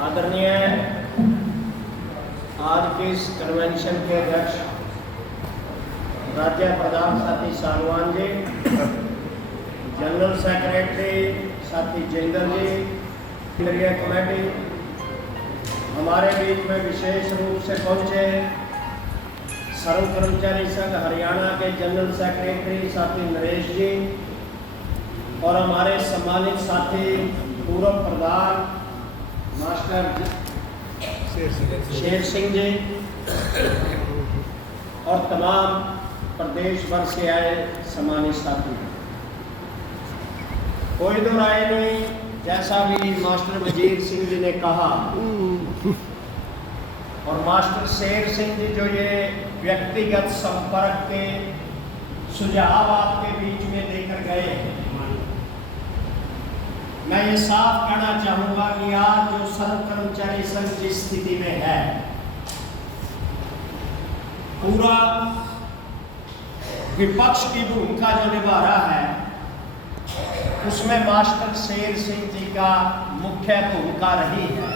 आदरणीय आज के इस कन्वेंशन के अध्यक्ष राज्य प्रधान साथी सालवान जी, जनरल सेक्रेटरी साथी जिंदल जी, केंद्रीय कमेटी, हमारे बीच में विशेष रूप से पहुंचे सर्व कर्मचारी संघ हरियाणा के जनरल सेक्रेटरी साथी नरेश जी और हमारे सम्मानित साथी पूर्व प्रधान मास्टर शेर सिंह जी और तमाम प्रदेश भर से आए सम्मानित साथी। कोई दो राय नहीं, जैसा भी मास्टर वजीर सिंह जी ने कहा और मास्टर शेर सिंह जी जो ये व्यक्तिगत संपर्क के सुझाव आपके बीच में देकर गए हैं, मैं ये साफ कहना चाहूंगा कि आज जो सर्व कर्मचारी संघ जिस स्थिति में है, पूरा विपक्ष की भूमिका जो निभा रहा है, उसमें मास्टर शेर सिंह जी का मुख्य भूमिका रही है।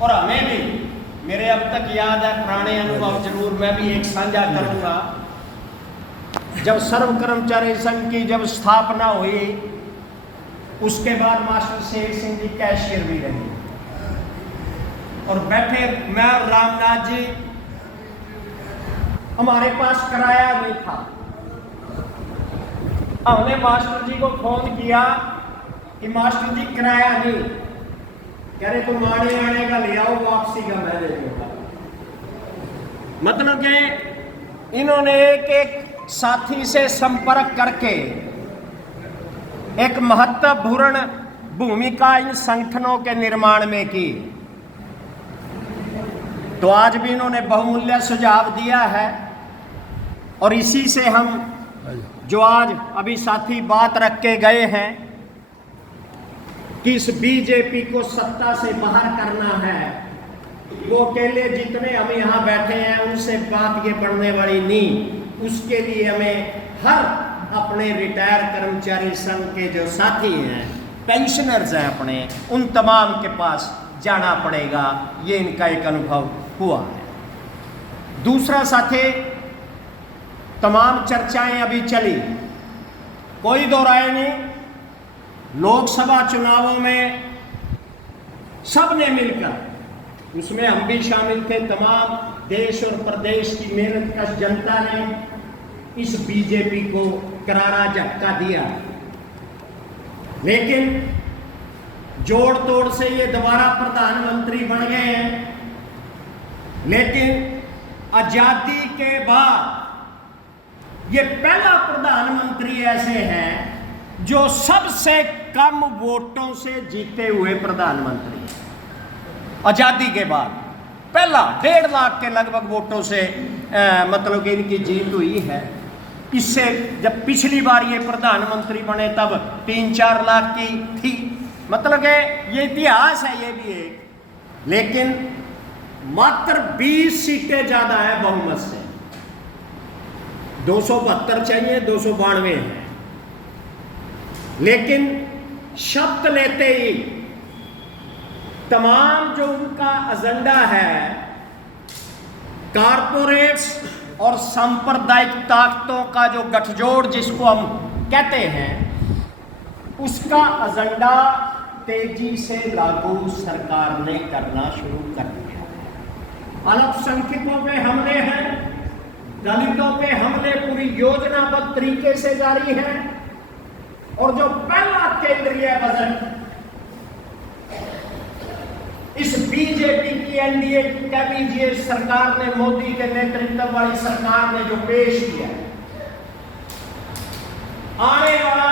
और हमें भी, मेरे अब तक याद है, पुराने अनुभव जरूर मैं भी एक साझा करूंगा। जब सर्व कर्मचारी संघ की जब स्थापना हुई, उसके बाद मास्टर शेर सिंह जी कैशियर भी रहे और बैठे मैं और रामनाथ जी, हमारे पास किराया नहीं था। हमने मास्टर जी को फोन किया कि मास्टर जी किराया नहीं, कह रहे तुम आने का ले आओ, वापसी का मैं दे दूंगा। मतलब कि इन्होंने एक एक साथी से संपर्क करके एक महत्वपूर्ण भूमिका इन संगठनों के निर्माण में की। तो आज भी इन्होंने बहुमूल्य सुझाव दिया है और इसी से हम जो आज अभी साथी बात रख के गए हैं कि इस बीजेपी को सत्ता से बाहर करना है, वो अकेले जितने हम यहाँ बैठे हैं उनसे बात ये बढ़ने वाली नहीं। उसके लिए हमें हर अपने रिटायर कर्मचारी संघ के जो साथी हैं, पेंशनर्स हैं अपने, उन तमाम के पास जाना पड़ेगा। ये इनका एक अनुभव हुआ है। दूसरा साथी, तमाम चर्चाएं अभी चली, कोई दो राय नहीं, लोकसभा चुनावों में सबने मिलकर, उसमें हम भी शामिल थे, तमाम देश और प्रदेश की मेहनतकश जनता ने इस बीजेपी को करारा झटका दिया। लेकिन जोड़ तोड़ से ये दोबारा प्रधानमंत्री बन गए हैं। लेकिन आजादी के बाद ये पहला प्रधानमंत्री ऐसे हैं जो सबसे कम वोटों से जीते हुए प्रधानमंत्री हैं। आजादी के बाद पहला 1.5 लाख के लगभग वोटों से मतलब कि इनकी जीत हुई है। इससे जब पिछली बार ये प्रधानमंत्री बने तब 3-4 लाख की थी। मतलब कि ये इतिहास है ये भी एक। लेकिन मात्र 20 सीटें ज्यादा है बहुमत से, 272 चाहिए, 292 है। लेकिन शब्द लेते ही तमाम जो उनका एजेंडा है, कारपोरेट्स और सांप्रदायिक ताकतों का जो गठजोड़ जिसको हम कहते हैं, उसका एजेंडा तेजी से लागू सरकार ने करना शुरू कर दिया है। अल्पसंख्यकों पे हमले हैं, दलितों पे हमले पूरी योजनाबद्ध तरीके से जारी है। और जो पहला केंद्रीय बजट इस बीजेपी की एनडीए कह लीजिए सरकार ने, मोदी के नेतृत्व वाली सरकार ने जो पेश किया, आने वाला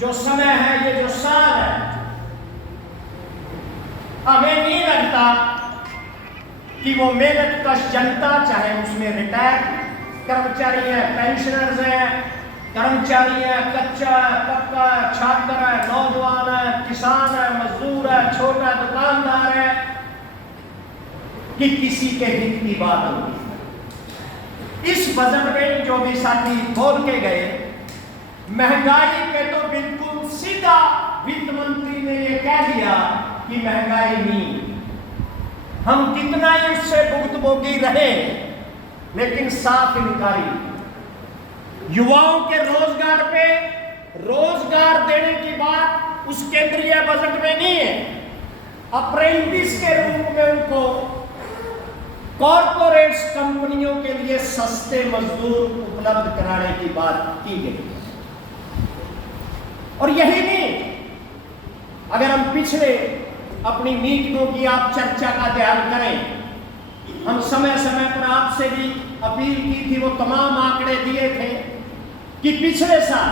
जो समय है, ये जो साल है, हमें नहीं लगता कि वो मेहनतकश जनता, चाहे उसमें रिटायर्ड कर्मचारी है, पेंशनर्स हैं, कर्मचारी है, कच्चा है, पक्का है, छात्र है, नौजवान है, किसान है, मजदूर है, छोटा दुकानदार है, कि किसी के हित की बात होगी। इस बजट में जो भी साथी बोल के गए, महंगाई पे तो बिल्कुल सीधा वित्त मंत्री ने ये कह दिया कि महंगाई नहीं, हम कितना ही उससे भुगतभोगी रहे, लेकिन साफ इनकारी। युवाओं के रोजगार पे रोजगार देने की बात उस केंद्रीय बजट में नहीं है। अप्रेंटिस के रूप में उनको कॉरपोरेट्स कंपनियों के लिए सस्ते मजदूर उपलब्ध कराने की बात की गई। और यही नहीं, अगर हम पिछले अपनी नीतियों की आप चर्चा का ध्यान करें, हम समय समय पर आपसे भी अपील की थी, वो तमाम आंकड़े दिए थे कि पिछले साल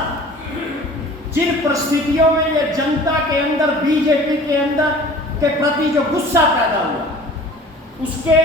जिन परिस्थितियों में ये जनता के अंदर, बीजेपी के अंदर के प्रति जो गुस्सा पैदा हुआ, उसके